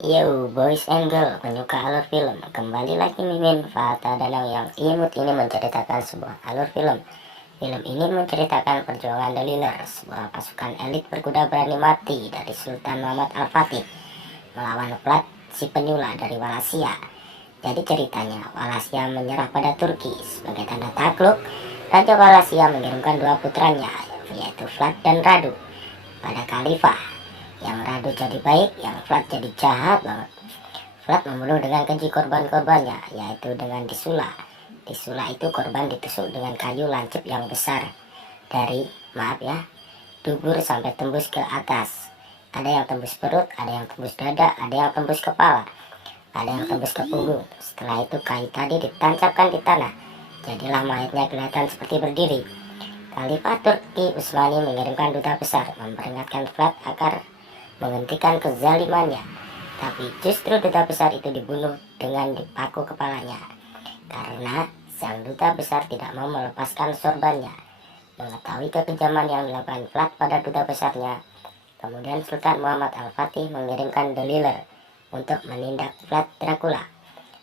Yo, boys and girl, penyuka alur film, kembali lagi Mimin Fata Danang yang imut ini menceritakan sebuah alur film. Film ini menceritakan perjuangan Daliler, sebuah pasukan elit berkuda berani mati dari Sultan Muhammad Al-Fatih melawan Vlad si penyula dari Wallachia. Jadi ceritanya, Wallachia menyerah pada Turki sebagai tanda takluk. Raja Wallachia mengirimkan dua putranya, yaitu Vlad dan Radu, pada khalifah. Yang Radu jadi baik, yang Vlad jadi jahat banget. Vlad membunuh dengan keji korban-korbannya, yaitu dengan disula. Disula itu korban ditusuk dengan kayu lancip yang besar dari, dubur sampai tembus ke atas. Ada yang tembus perut, ada yang tembus dada, ada yang tembus kepala, ada yang tembus ke punggung. Setelah itu kayu tadi ditancapkan di tanah. Jadilah mayatnya kelihatan seperti berdiri. Khalifah Turki Utsmani mengirimkan duta besar memperingatkan Vlad agar menghentikan kezalimannya, tapi justru duta besar itu dibunuh dengan dipaku kepalanya karena sang duta besar tidak mau melepaskan sorbannya. Mengetahui kekejaman yang dilakukan Vlad pada duta besarnya, kemudian Sultan Muhammad Al-Fatih mengirimkan Daliler untuk menindak Vlad Dracula.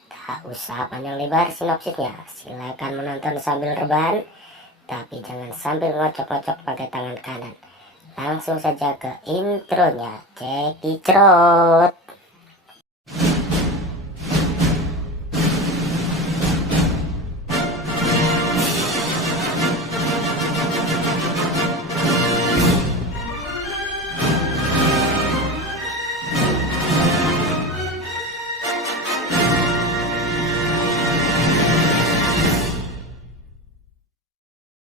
Tak usah panjang lebar sinopsisnya, silakan menonton sambil rebahan, tapi jangan sambil ngocok-ngocok pakai tangan kanan. Langsung saja ke intronya, cekicrot.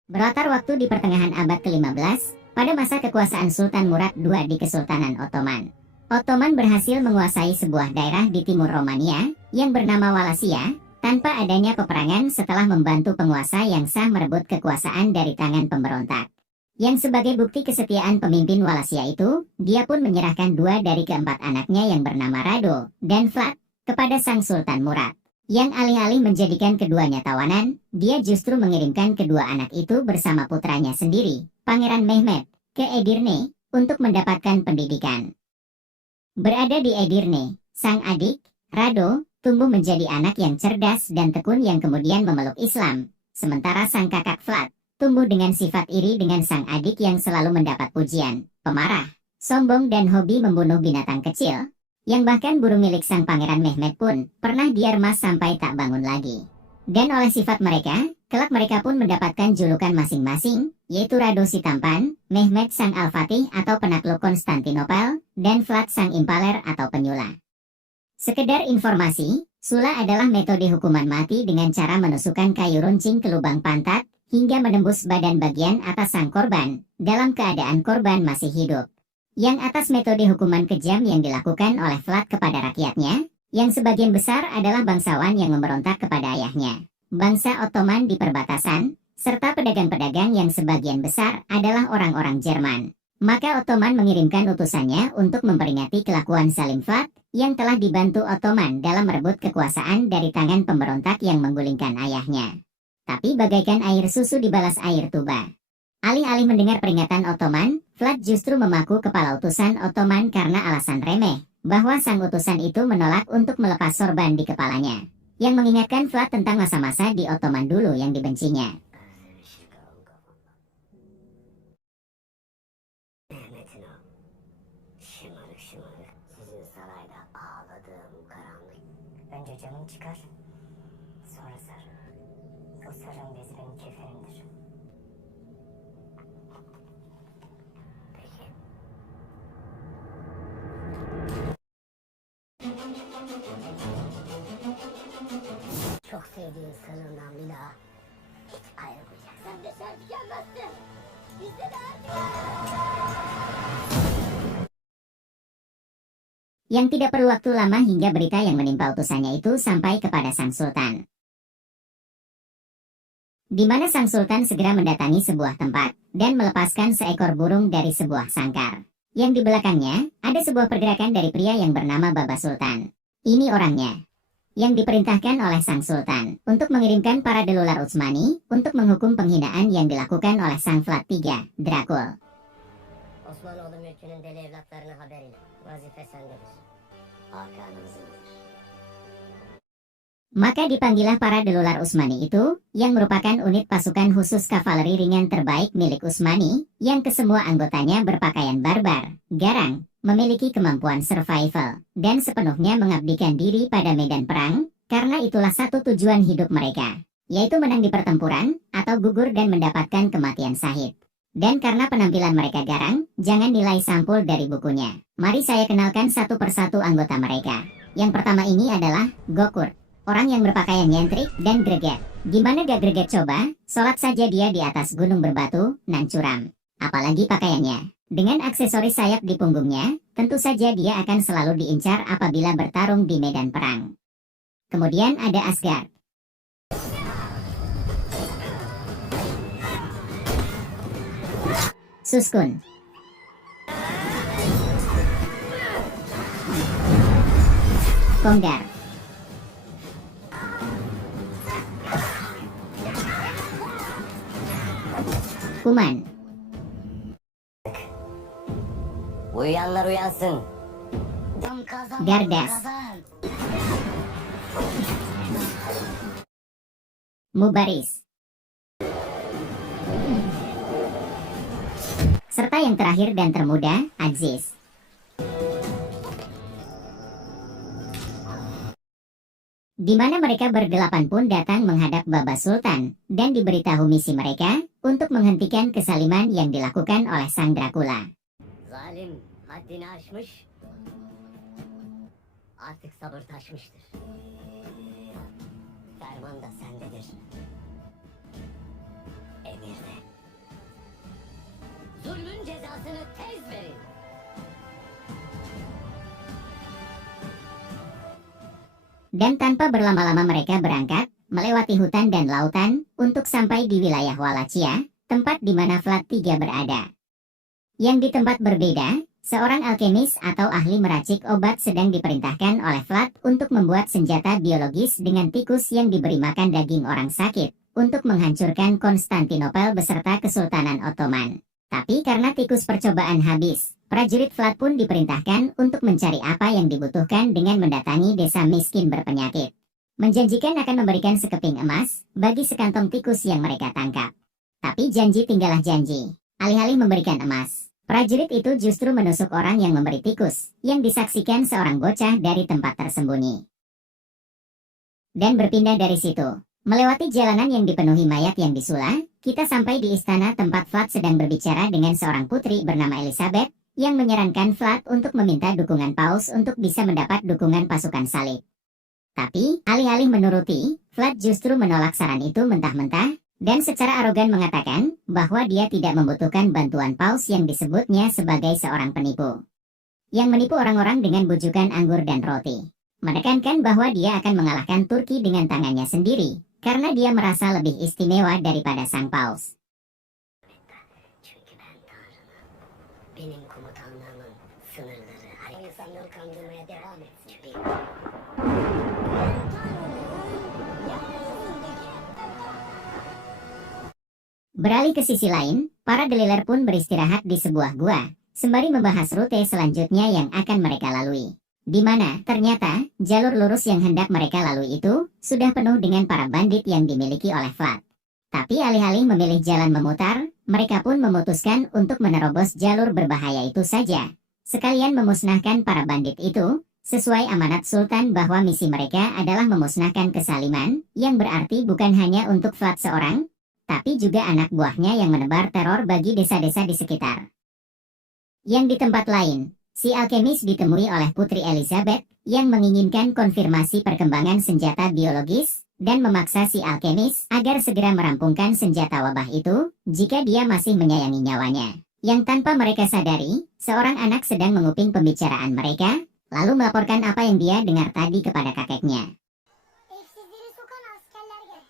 Berlatar waktu di pertengahan abad ke-15, pada masa kekuasaan Sultan Murad II di Kesultanan Ottoman. Ottoman berhasil menguasai sebuah daerah di timur Romania, yang bernama Wallachia, tanpa adanya peperangan setelah membantu penguasa yang sah merebut kekuasaan dari tangan pemberontak. Yang sebagai bukti kesetiaan pemimpin Wallachia itu, dia pun menyerahkan dua dari keempat anaknya yang bernama Rado dan Vlad kepada sang Sultan Murad. Yang alih-alih menjadikan keduanya tawanan, dia justru mengirimkan kedua anak itu bersama putranya sendiri, Pangeran Mehmed, ke Edirne, untuk mendapatkan pendidikan. Berada di Edirne, sang adik, Rado, tumbuh menjadi anak yang cerdas dan tekun yang kemudian memeluk Islam, sementara sang kakak Vlad, tumbuh dengan sifat iri dengan sang adik yang selalu mendapat pujian, pemarah, sombong dan hobi membunuh binatang kecil, yang bahkan burung milik sang Pangeran Mehmed pun pernah dia remas sampai tak bangun lagi. Dan oleh sifat mereka, kelak mereka pun mendapatkan julukan masing-masing, yaitu Rado si tampan, Mehmed sang Al-Fatih atau penakluk Konstantinopel, dan Vlad sang impaler atau penyula. Sekedar informasi, sula adalah metode hukuman mati dengan cara menusukkan kayu runcing ke lubang pantat, hingga menembus badan bagian atas sang korban, dalam keadaan korban masih hidup. Yang atas metode hukuman kejam yang dilakukan oleh Vlad kepada rakyatnya, yang sebagian besar adalah bangsawan yang memberontak kepada ayahnya, bangsa Ottoman di perbatasan, serta pedagang-pedagang yang sebagian besar adalah orang-orang Jerman. Maka Ottoman mengirimkan utusannya untuk memperingati kelakuan Salim Vlad, yang telah dibantu Ottoman dalam merebut kekuasaan dari tangan pemberontak yang menggulingkan ayahnya. Tapi bagaikan air susu dibalas air tuba. Alih-alih mendengar peringatan Ottoman, Vlad justru memaku kepala utusan Ottoman karena alasan remeh, bahwa sang utusan itu menolak untuk melepas sorban di kepalanya. Yang mengingatkan Vlad tentang masa-masa di Ottoman dulu yang dibencinya. Önce canım çıkar, sonra sarı. O sarığın bezi benim kefenimdir. Çok sevdiğin sırrından bir daha hiç ayrılmayacak. Sen de sen tükenmezsin. Bizde de Yang tidak perlu waktu lama hingga berita yang menimpa utusannya itu sampai kepada sang sultan. Di mana sang sultan segera mendatangi sebuah tempat dan melepaskan seekor burung dari sebuah sangkar. Yang di belakangnya ada sebuah pergerakan dari pria yang bernama Baba Sultan. Ini orangnya, yang diperintahkan oleh sang sultan untuk mengirimkan para delular Utsmani untuk menghukum penghinaan yang dilakukan oleh sang Vlad III, Dracul. Osmanoğlu mülkünün deli evlatlarına haber ile. Vazife sendedir. Hakanımızındır. Maka dipanggillah para delular Utsmani itu, yang merupakan unit pasukan khusus kavaleri ringan terbaik milik Utsmani, yang kesemua anggotanya berpakaian barbar, garang, memiliki kemampuan survival, dan sepenuhnya mengabdikan diri pada medan perang, karena itulah satu tujuan hidup mereka, yaitu menang di pertempuran, atau gugur dan mendapatkan kematian syahid. Dan karena penampilan mereka garang, jangan nilai sampul dari bukunya. Mari saya kenalkan satu persatu anggota mereka. Yang pertama ini adalah Gokurt. Orang yang berpakaian nyentrik dan greget. Gimana gak greget coba? Sholat saja dia di atas gunung berbatu, nan curam. Apalagi pakaiannya. Dengan aksesoris sayap di punggungnya, tentu saja dia akan selalu diincar apabila bertarung di medan perang. Kemudian ada Asgard. Suskun. Konggar. Kuman. Uyuyanlar uyansın. Gardas. Mubaris. Serta yang terakhir dan termuda, Aziz. Di mana mereka berdelapan pun datang menghadap Baba Sultan, dan diberitahu misi mereka, untuk menghentikan kesaliman yang dilakukan oleh Sang Dracula. Zalim haddini aşmış. Artık sabır taşmıştır. Ferman da sendedir. Emir de. Zulmün cezasını tez verin. Dan tanpa berlama-lama mereka berangkat, melewati hutan dan lautan, untuk sampai di wilayah Wallachia, tempat di mana Vlad III berada. Yang di tempat berbeda, seorang alkemis atau ahli meracik obat sedang diperintahkan oleh Vlad untuk membuat senjata biologis dengan tikus yang diberi makan daging orang sakit, untuk menghancurkan Konstantinopel beserta Kesultanan Ottoman. Tapi karena tikus percobaan habis, prajurit Vlad pun diperintahkan untuk mencari apa yang dibutuhkan dengan mendatangi desa miskin berpenyakit. Menjanjikan akan memberikan sekeping emas bagi sekantong tikus yang mereka tangkap. Tapi janji tinggallah janji. Alih-alih memberikan emas, prajurit itu justru menusuk orang yang memberi tikus, yang disaksikan seorang bocah dari tempat tersembunyi. Dan berpindah dari situ, melewati jalanan yang dipenuhi mayat yang disula, kita sampai di istana tempat Vlad sedang berbicara dengan seorang putri bernama Elizabeth, yang menyarankan Vlad untuk meminta dukungan Paus untuk bisa mendapat dukungan pasukan salib. Tapi, alih-alih menuruti, Vlad justru menolak saran itu mentah-mentah, dan secara arogan mengatakan bahwa dia tidak membutuhkan bantuan Paus yang disebutnya sebagai seorang penipu. Yang menipu orang-orang dengan bujukan anggur dan roti. Menekankan bahwa dia akan mengalahkan Turki dengan tangannya sendiri, karena dia merasa lebih istimewa daripada sang Paus. Çünkü ben Tanrı'nın, benim komutanlığımın sınırları, insanları kandırmaya devam etsin. Beralih ke sisi lain, para deliler pun beristirahat di sebuah gua, sembari membahas rute selanjutnya yang akan mereka lalui. Di mana, ternyata, jalur lurus yang hendak mereka lalui itu, sudah penuh dengan para bandit yang dimiliki oleh Vlad. Tapi alih-alih memilih jalan memutar, mereka pun memutuskan untuk menerobos jalur berbahaya itu saja. Sekalian memusnahkan para bandit itu, sesuai amanat Sultan bahwa misi mereka adalah memusnahkan kesaliman, yang berarti bukan hanya untuk Vlad seorang, tapi juga anak buahnya yang menebar teror bagi desa-desa di sekitar. Yang di tempat lain, si alkemis ditemui oleh Putri Elizabeth, yang menginginkan konfirmasi perkembangan senjata biologis, dan memaksa si alkemis agar segera merampungkan senjata wabah itu, jika dia masih menyayangi nyawanya. Yang tanpa mereka sadari, seorang anak sedang menguping pembicaraan mereka, lalu melaporkan apa yang dia dengar tadi kepada kakeknya. Evsizleri sokan askerler gel.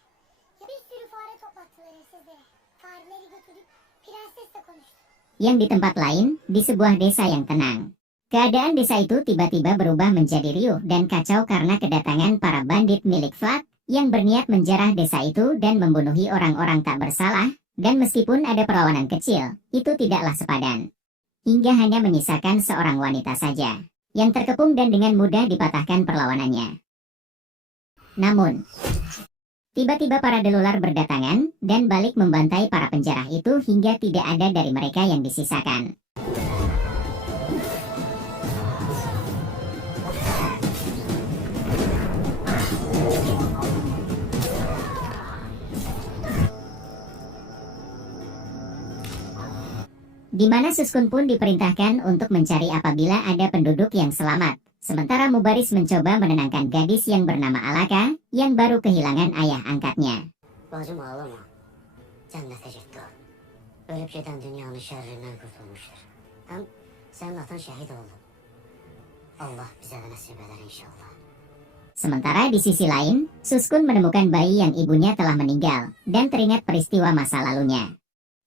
Bir sürü fare toplattılar evsizlere. Fareleri götürüp prensesle konuştu. Yang di tempat lain, di sebuah desa yang tenang. Keadaan desa itu tiba-tiba berubah menjadi riuh dan kacau karena kedatangan para bandit milik Vlad, yang berniat menjarah desa itu dan membunuhi orang-orang tak bersalah, dan meskipun ada perlawanan kecil, itu tidaklah sepadan. Hingga hanya menyisakan seorang wanita saja, yang terkepung dan dengan mudah dipatahkan perlawanannya. Namun, tiba-tiba para delular berdatangan dan balik membantai para penjara itu hingga tidak ada dari mereka yang disisakan. Di mana Suskun pun diperintahkan untuk mencari apabila ada penduduk yang selamat. Sementara Mubaris mencoba menenangkan gadis yang bernama Alaka, yang baru kehilangan ayah angkatnya. Bacım ağlama. Cennete gitti. Ölüp giden dünyanın şerrinden kurtulmuştur. Hem senin atan şehit oldu. Allah bize de nasip eder inşallah. Sementara di sisi lain, Suskun menemukan bayi yang ibunya telah meninggal, dan teringat peristiwa masa lalunya.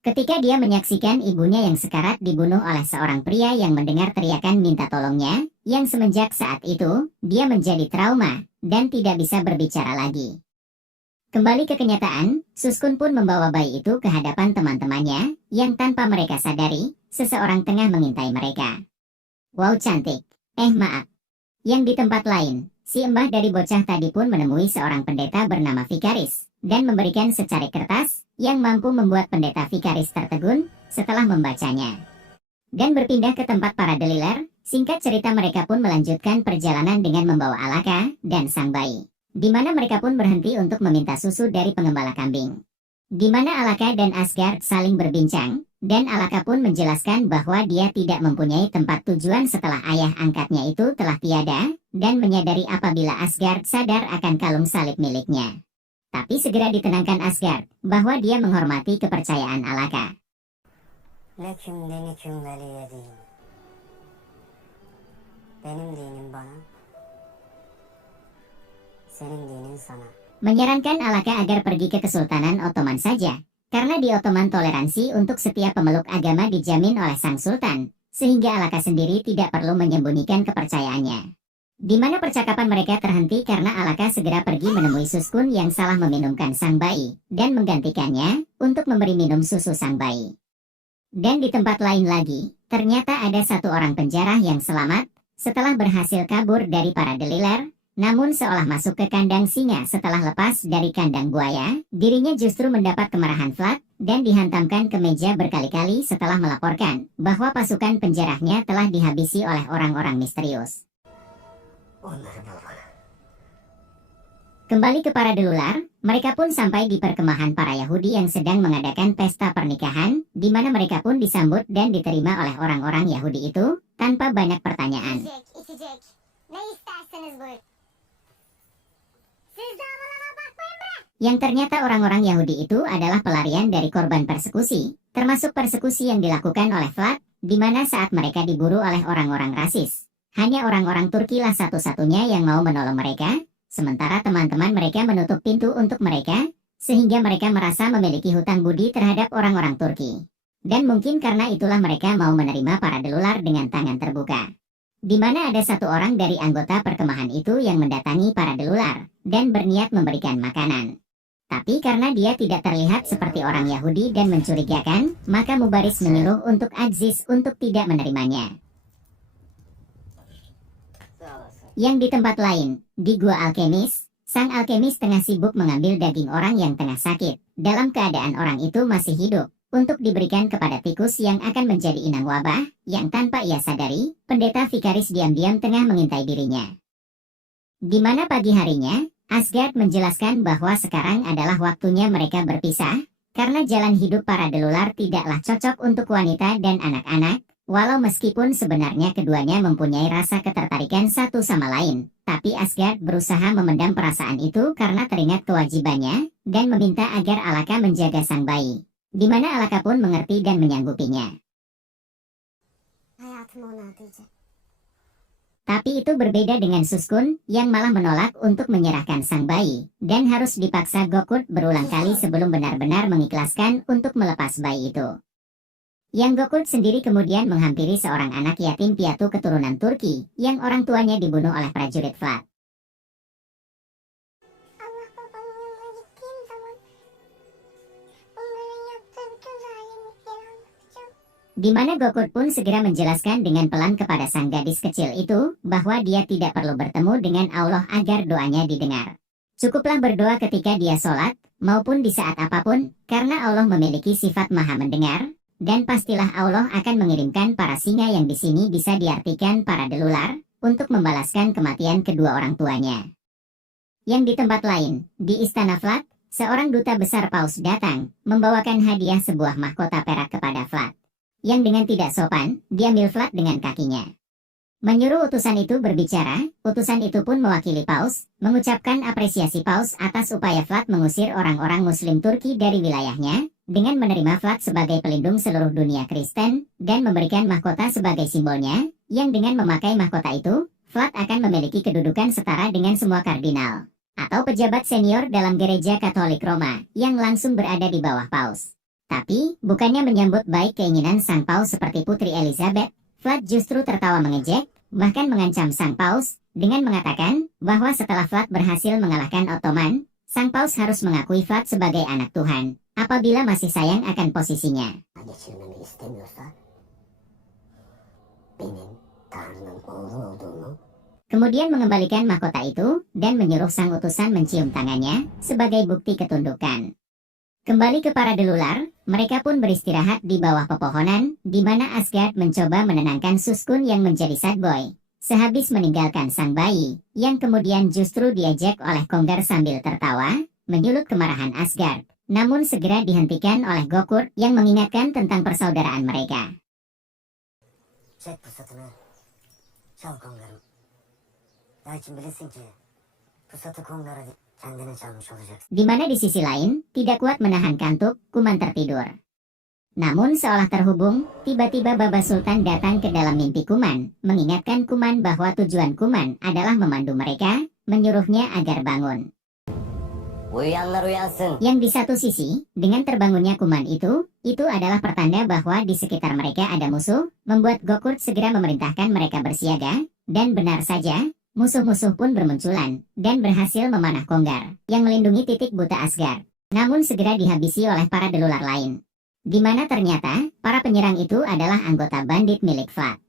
Ketika dia menyaksikan ibunya yang sekarat dibunuh oleh seorang pria yang mendengar teriakan minta tolongnya, yang semenjak saat itu, dia menjadi trauma, dan tidak bisa berbicara lagi. Kembali ke kenyataan, Suskun pun membawa bayi itu ke hadapan teman-temannya, yang tanpa mereka sadari, seseorang tengah mengintai mereka. Wow cantik, maaf. Yang di tempat lain, si embah dari bocah tadi pun menemui seorang pendeta bernama Vikaris, dan memberikan secari kertas, yang mampu membuat pendeta Vikaris tertegun setelah membacanya. Dan berpindah ke tempat para deliler, singkat cerita mereka pun melanjutkan perjalanan dengan membawa Alaka dan sang bayi. Di mana mereka pun berhenti untuk meminta susu dari pengembala kambing. Di mana Alaka dan Asgard saling berbincang, dan Alaka pun menjelaskan bahwa dia tidak mempunyai tempat tujuan setelah ayah angkatnya itu telah tiada, dan menyadari apabila Asgard sadar akan kalung salib miliknya. Tapi segera ditenangkan Asgard, bahwa dia menghormati kepercayaan Alaka. Leküm deniküm veliye din. Benim dinim bana. Senin dinin sana. Menyarankan Alaka agar pergi ke Kesultanan Ottoman saja, karena di Ottoman toleransi untuk setiap pemeluk agama dijamin oleh sang sultan, sehingga Alaka sendiri tidak perlu menyembunyikan kepercayaannya. Di mana percakapan mereka terhenti karena Alaka segera pergi menemui Suskun yang salah meminumkan sang bayi, dan menggantikannya untuk memberi minum susu sang bayi. Dan di tempat lain lagi, ternyata ada satu orang penjara yang selamat, setelah berhasil kabur dari para deliler, namun seolah masuk ke kandang singa setelah lepas dari kandang buaya, dirinya justru mendapat kemarahan Vlad, dan dihantamkan ke meja berkali-kali setelah melaporkan bahwa pasukan penjarahnya telah dihabisi oleh orang-orang misterius. Onları bul bana. Kembali ke para delular, mereka pun sampai di perkemahan para Yahudi yang sedang mengadakan pesta pernikahan, di mana mereka pun disambut dan diterima oleh orang-orang Yahudi itu, tanpa banyak pertanyaan. Yiyecek, içecek. Ne isterseniz buyurun. Siz daha bana bakmayın bre. Yang ternyata orang-orang Yahudi itu adalah pelarian dari korban persekusi, termasuk persekusi yang dilakukan oleh Vlad, di mana saat mereka diburu oleh orang-orang rasis. Hanya orang-orang Turki lah satu-satunya yang mau menolong mereka, sementara teman-teman mereka menutup pintu untuk mereka, sehingga mereka merasa memiliki hutang budi terhadap orang-orang Turki. Dan mungkin karena itulah mereka mau menerima para delular dengan tangan terbuka. Di mana ada satu orang dari anggota perkemahan itu yang mendatangi para delular, dan berniat memberikan makanan. Tapi karena dia tidak terlihat seperti orang Yahudi dan mencurigakan, maka Mubaris menyuruh untuk Aziz untuk tidak menerimanya. Yang di tempat lain, di gua alkemis, sang alkemis tengah sibuk mengambil daging orang yang tengah sakit, dalam keadaan orang itu masih hidup, untuk diberikan kepada tikus yang akan menjadi inang wabah, yang tanpa ia sadari, pendeta Vikaris diam-diam tengah mengintai dirinya. Di mana pagi harinya, Asgard menjelaskan bahwa sekarang adalah waktunya mereka berpisah, karena jalan hidup para delular tidaklah cocok untuk wanita dan anak-anak, walau meskipun sebenarnya keduanya mempunyai rasa ketertarikan satu sama lain, tapi Asgard berusaha memendam perasaan itu karena teringat kewajibannya, dan meminta agar Alaka menjaga sang bayi. Di mana Alaka pun mengerti dan menyanggupinya. Hayatımı ona adayacağım. Tapi itu berbeda dengan Suskun, yang malah menolak untuk menyerahkan sang bayi, dan harus dipaksa Gokurt berulang kali sebelum benar-benar mengikhlaskan untuk melepas bayi itu. Yang Gokurt sendiri kemudian menghampiri seorang anak yatim piatu keturunan Turki, yang orang tuanya dibunuh oleh prajurit Vlad. Allah babamın yanına gittiğim zaman onların yaptığı bütün zalimlikleri anlatacağım. Di mana Gokurt pun segera menjelaskan dengan pelan kepada sang gadis kecil itu bahwa dia tidak perlu bertemu dengan Allah agar doanya didengar. Cukuplah berdoa ketika dia sholat, maupun di saat apapun, karena Allah memiliki sifat maha mendengar, dan pastilah Allah akan mengirimkan para singa yang di sini bisa diartikan para delular, untuk membalaskan kematian kedua orang tuanya. Yang di tempat lain, di Istana Vlad, seorang duta besar Paus datang, membawakan hadiah sebuah mahkota perak kepada Vlad. Yang dengan tidak sopan, diambil Vlad dengan kakinya. Menyuruh utusan itu berbicara, utusan itu pun mewakili Paus, mengucapkan apresiasi Paus atas upaya Vlad mengusir orang-orang Muslim Turki dari wilayahnya, dengan menerima Vlad sebagai pelindung seluruh dunia Kristen, dan memberikan mahkota sebagai simbolnya, yang dengan memakai mahkota itu, Vlad akan memiliki kedudukan setara dengan semua kardinal, atau pejabat senior dalam gereja Katolik Roma, yang langsung berada di bawah Paus. Tapi, bukannya menyambut baik keinginan sang Paus seperti Putri Elizabeth, Vlad justru tertawa mengejek, bahkan mengancam sang Paus, dengan mengatakan bahwa setelah Vlad berhasil mengalahkan Ottoman, sang Paus harus mengakui Vlad sebagai anak Tuhan, apabila masih sayang akan posisinya. Geçirmemi istemiyorsa benim Tanrı'nın oğlu olduğumu Kemudian mengembalikan mahkota itu, dan menyuruh sang utusan mencium tangannya, sebagai bukti ketundukan. Kembali ke para delular, mereka pun beristirahat di bawah pepohonan, di mana Asgard mencoba menenangkan Suskun yang menjadi sad boy, sehabis meninggalkan sang bayi, yang kemudian justru diajak oleh Konggar sambil tertawa, menyulut kemarahan Asgard, namun segera dihentikan oleh Gokurt yang mengingatkan tentang persaudaraan mereka. Çek fırsatını. Çal Kongar'ım. Lakin bilesin ki fırsatı Kongar'a kendine çalmış olacaksın. Di mana di sisi lain, tidak kuat menahan kantuk, Kuman tertidur. Namun seolah terhubung, tiba-tiba Baba Sultan datang ke dalam mimpi Kuman, mengingatkan Kuman bahwa tujuan Kuman adalah memandu mereka, menyuruhnya agar bangun. Uyuyanlar uyansın. Yang di satu sisi, dengan terbangunnya Kuman itu adalah pertanda bahwa di sekitar mereka ada musuh, membuat Gokurt segera memerintahkan mereka bersiaga, dan benar saja, musuh-musuh pun bermunculan, dan berhasil memanah Konggar, yang melindungi titik buta Asgard. Namun segera dihabisi oleh para delular lain. Di mana ternyata, para penyerang itu adalah anggota bandit milik Vlad.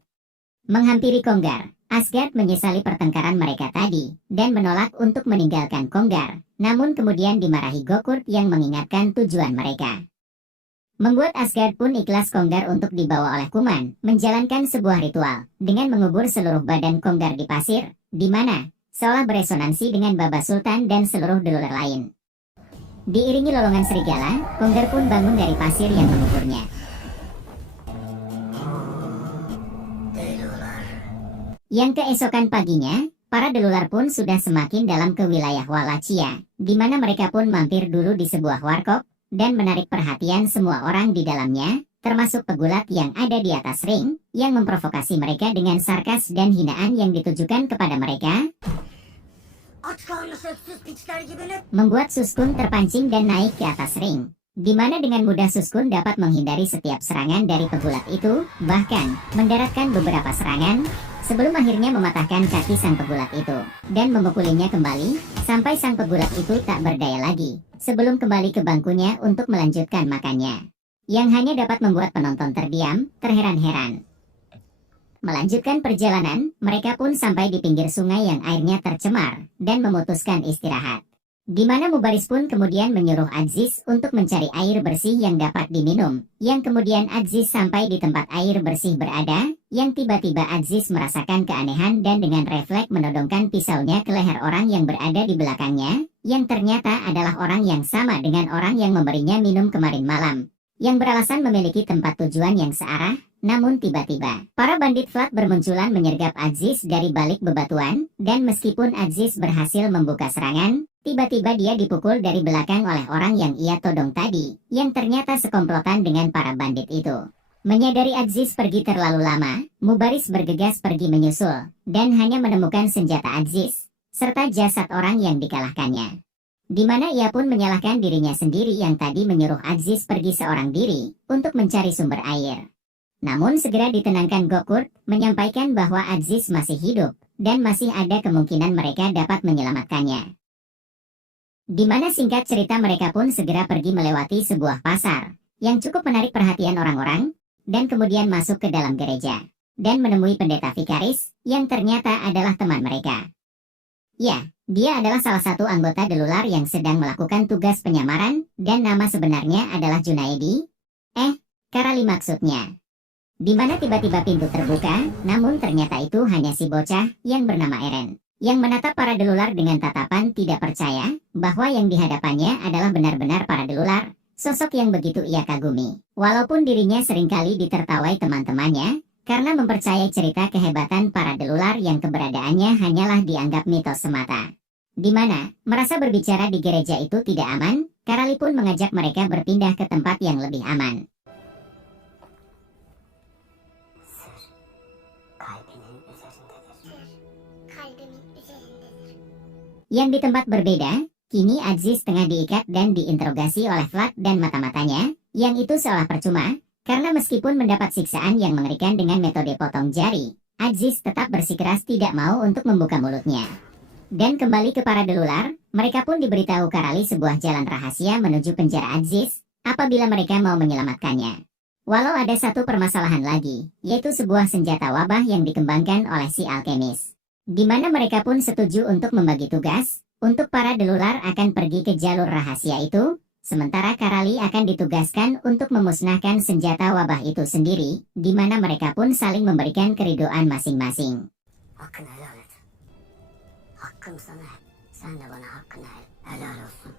Menghampiri Konggar, Asgard menyesali pertengkaran mereka tadi, dan menolak untuk meninggalkan Konggar, namun kemudian dimarahi Gokurt yang mengingatkan tujuan mereka. Membuat Asgard pun ikhlas Konggar untuk dibawa oleh Kuman, menjalankan sebuah ritual, dengan mengubur seluruh badan Konggar di pasir, di mana, seolah beresonansi dengan Baba Sultan dan seluruh delular lain. Diiringi lolongan serigala, Konggar pun bangun dari pasir yang menguburnya. Yang keesokan paginya, para delular pun sudah semakin dalam ke wilayah Wallachia, di mana mereka pun mampir dulu di sebuah warkop, dan menarik perhatian semua orang di dalamnya, termasuk pegulat yang ada di atas ring, yang memprovokasi mereka dengan sarkas dan hinaan yang ditujukan kepada mereka, membuat Suskun terpancing dan naik ke atas ring, di mana dengan mudah Suskun dapat menghindari setiap serangan dari pegulat itu, bahkan mendaratkan beberapa serangan, sebelum akhirnya mematahkan kaki sang pegulat itu, dan memukulinya kembali, sampai sang pegulat itu tak berdaya lagi, sebelum kembali ke bangkunya untuk melanjutkan makannya. Yang hanya dapat membuat penonton terdiam, terheran-heran. Melanjutkan perjalanan, mereka pun sampai di pinggir sungai yang airnya tercemar, dan memutuskan istirahat. Di mana Mubaris pun kemudian menyuruh Aziz untuk mencari air bersih yang dapat diminum, yang kemudian Aziz sampai di tempat air bersih berada, yang tiba-tiba Aziz merasakan keanehan dan dengan refleks menodongkan pisaunya ke leher orang yang berada di belakangnya, yang ternyata adalah orang yang sama dengan orang yang memberinya minum kemarin malam, yang beralasan memiliki tempat tujuan yang searah. Namun tiba-tiba, para bandit Vlad bermunculan menyergap Aziz dari balik bebatuan, dan meskipun Aziz berhasil membuka serangan, tiba-tiba dia dipukul dari belakang oleh orang yang ia todong tadi, yang ternyata sekomplotan dengan para bandit itu. Menyadari Aziz pergi terlalu lama, Mubaris bergegas pergi menyusul, dan hanya menemukan senjata Aziz, serta jasad orang yang dikalahkannya. Di mana ia pun menyalahkan dirinya sendiri yang tadi menyuruh Aziz pergi seorang diri, untuk mencari sumber air. Namun segera ditenangkan Gokurt, menyampaikan bahwa Aziz masih hidup, dan masih ada kemungkinan mereka dapat menyelamatkannya. Di mana singkat cerita mereka pun segera pergi melewati sebuah pasar, yang cukup menarik perhatian orang-orang, dan kemudian masuk ke dalam gereja, dan menemui pendeta Vikaris, yang ternyata adalah teman mereka. Ya, dia adalah salah satu anggota Delular yang sedang melakukan tugas penyamaran, dan nama sebenarnya adalah Junaedi. Karali maksudnya. Di mana tiba-tiba pintu terbuka, namun ternyata itu hanya si bocah yang bernama Eren, yang menatap para Delular dengan tatapan tidak percaya bahwa yang dihadapannya adalah benar-benar para Delular, sosok yang begitu ia kagumi. Walaupun dirinya seringkali ditertawai teman-temannya, karena mempercayai cerita kehebatan para Delular yang keberadaannya hanyalah dianggap mitos semata. Di mana, merasa berbicara di gereja itu tidak aman, Karali pun mengajak mereka berpindah ke tempat yang lebih aman. Kalbimin üzerindedir. Yang di tempat berbeda, kini Aziz tengah diikat dan diinterogasi oleh Vlad dan mata-matanya, yang itu seolah percuma, karena meskipun mendapat siksaan yang mengerikan dengan metode potong jari, Aziz tetap bersikeras tidak mau untuk membuka mulutnya. Dan kembali ke para Delular, mereka pun diberitahu Karali sebuah jalan rahasia menuju penjara Aziz, apabila mereka mau menyelamatkannya. Walau ada satu permasalahan lagi, yaitu sebuah senjata wabah yang dikembangkan oleh si alkemis. Di mana mereka pun setuju untuk membagi tugas, untuk para Delular akan pergi ke jalur rahasia itu, sementara Karali akan ditugaskan untuk memusnahkan senjata wabah itu sendiri, di mana mereka pun saling memberikan keridoan masing-masing. Hakkını helal et. Hakkım sana. Sen de bana hakkını helal olsun.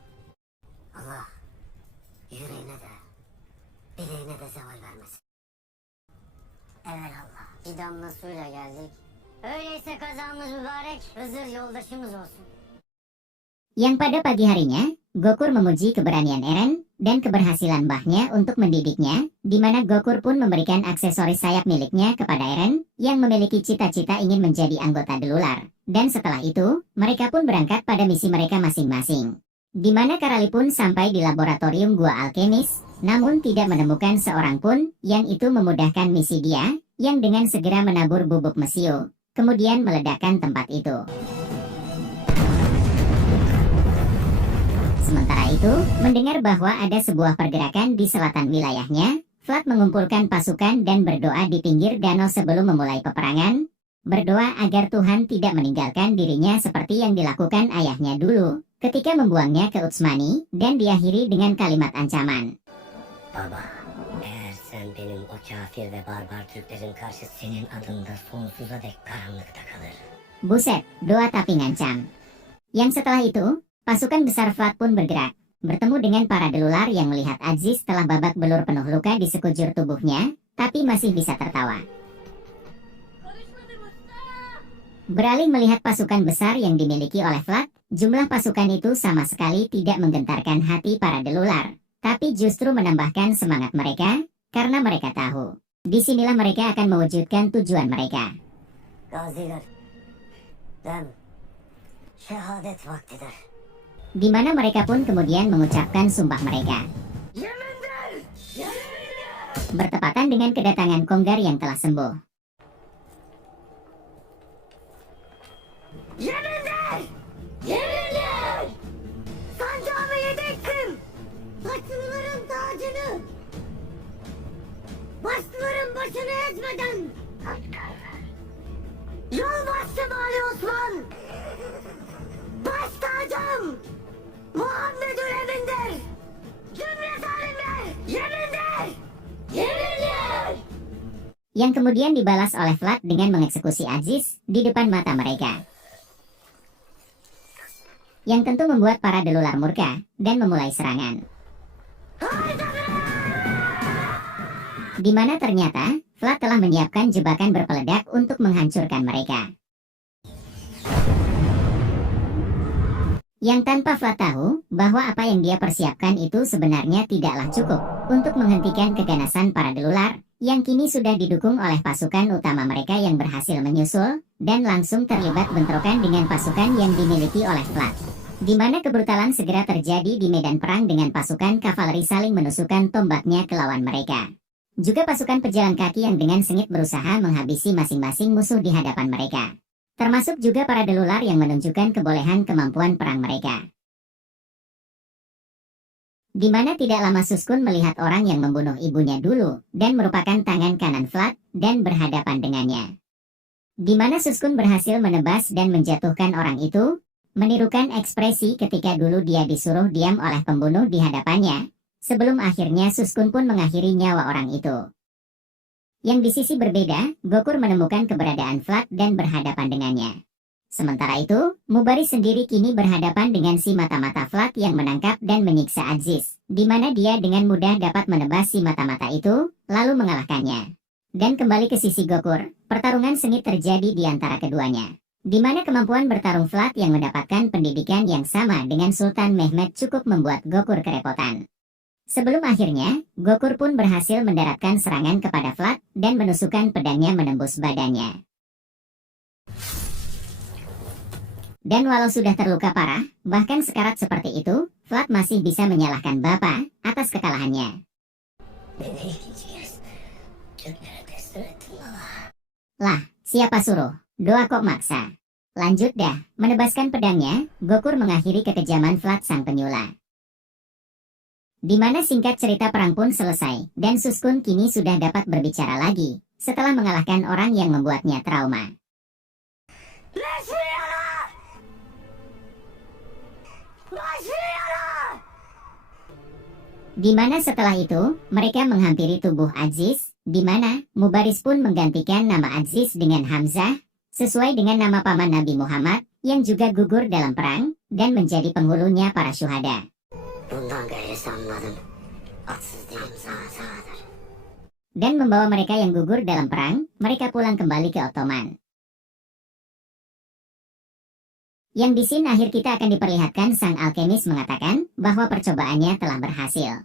Allah yüreğine de bileğine de zeval vermesin. Evelallah. Bir damla suyla geldik. Öyleyse kazamız mübarek, Hızır yoldaşımız olsun. Yang pada pagi harinya, Gokul memuji keberanian Eren dan keberhasilan mbahnya untuk mendidiknya, di mana Gokul pun memberikan aksesoris sayap miliknya kepada Eren, yang memiliki cita-cita ingin menjadi anggota Delular. Dan setelah itu, mereka pun berangkat pada misi mereka masing-masing. Di mana Karali pun sampai di laboratorium gua alkemis, namun tidak menemukan seorang pun, yang itu memudahkan misi dia, yang dengan segera menabur bubuk mesio, kemudian meledakkan tempat itu. Sementara itu, mendengar bahwa ada sebuah pergerakan di selatan wilayahnya, Vlad mengumpulkan pasukan dan berdoa di pinggir danau sebelum memulai peperangan, berdoa agar Tuhan tidak meninggalkan dirinya seperti yang dilakukan ayahnya dulu, ketika membuangnya ke Utsmani, dan diakhiri dengan kalimat ancaman. Baba, eğer sen benim o kafir ve barbar Türklerin karşı senin adında sonsuza dek karanlıkta kalır. Buset, doa tapi ngancam. Yang setelah itu, pasukan besar Vlad pun bergerak, bertemu dengan para Delular yang melihat Aziz telah babak belur penuh luka di sekujur tubuhnya, tapi masih bisa tertawa. Beralih melihat pasukan besar yang dimiliki oleh Vlad, jumlah pasukan itu sama sekali tidak menggentarkan hati para Delular, tapi justru menambahkan semangat mereka, karena mereka tahu, disinilah mereka akan mewujudkan tujuan mereka. Gaziler, dem, şehadet vaktidir. Di mana mereka pun kemudian mengucapkan sumpah mereka. Bertepatan dengan kedatangan Konggar yang telah sembuh. Yeminler! Yeminler! Sancağımı yedektim! Başlıların tacını! Başlıların başını ezmeden! Yol bastım Ali Osman! Baş tacım! Muhammed'ül emindir! Cümlet alimler! Yeminler! Yeminler! Yang kemudian dibalas oleh Vlad dengan mengeksekusi Aziz di depan mata mereka. Yang tentu membuat para Delular murka dan memulai serangan. Di mana ternyata Vlad telah menyiapkan jebakan berpeledak untuk menghancurkan mereka. Yang tanpa Vlad tahu bahwa apa yang dia persiapkan itu sebenarnya tidaklah cukup untuk menghentikan keganasan para Delular, yang kini sudah didukung oleh pasukan utama mereka yang berhasil menyusul, dan langsung terlibat bentrokan dengan pasukan yang dimiliki oleh Vlad. Di mana kebrutalan segera terjadi di medan perang dengan pasukan kavaleri saling menusukkan tombaknya ke lawan mereka. Juga pasukan pejalan kaki yang dengan sengit berusaha menghabisi masing-masing musuh di hadapan mereka. Termasuk juga para Delular yang menunjukkan kebolehan kemampuan perang mereka. Di mana tidak lama Suskun melihat orang yang membunuh ibunya dulu, dan merupakan tangan kanan Vlad, dan berhadapan dengannya. Di mana Suskun berhasil menebas dan menjatuhkan orang itu, menirukan ekspresi ketika dulu dia disuruh diam oleh pembunuh di hadapannya, sebelum akhirnya Suskun pun mengakhiri nyawa orang itu. Yang di sisi berbeda, Gokul menemukan keberadaan Vlad dan berhadapan dengannya. Sementara itu, Mubaris sendiri kini berhadapan dengan si mata-mata Vlad yang menangkap dan menyiksa Aziz, di mana dia dengan mudah dapat menebas si mata-mata itu, lalu mengalahkannya. Dan kembali ke sisi Gokul, pertarungan sengit terjadi di antara keduanya. Di mana kemampuan bertarung Vlad yang mendapatkan pendidikan yang sama dengan Sultan Mehmed cukup membuat Gokul kerepotan. Sebelum akhirnya, Gokul pun berhasil mendaratkan serangan kepada Vlad dan menusukkan pedangnya menembus badannya. Dan walau sudah terluka parah, bahkan sekarat seperti itu, Vlad masih bisa menyalahkan Bapa atas kekalahannya. Lah, siapa suruh? Doa kok maksa. Lanjut dah, menebaskan pedangnya, Gokul mengakhiri kekejaman Vlad sang penyula. Di mana singkat cerita perang pun selesai, dan Suskun kini sudah dapat berbicara lagi, setelah mengalahkan orang yang membuatnya trauma. Di mana setelah itu, mereka menghampiri tubuh Aziz, di mana Mubaris pun menggantikan nama Aziz dengan Hamzah, sesuai dengan nama paman Nabi Muhammad, yang juga gugur dalam perang, dan menjadi penghulunya para syuhada. Dan membawa mereka yang gugur dalam perang, mereka pulang kembali ke Ottoman. Yang di scene akhir kita akan diperlihatkan sang alkemis mengatakan bahwa percobaannya telah berhasil.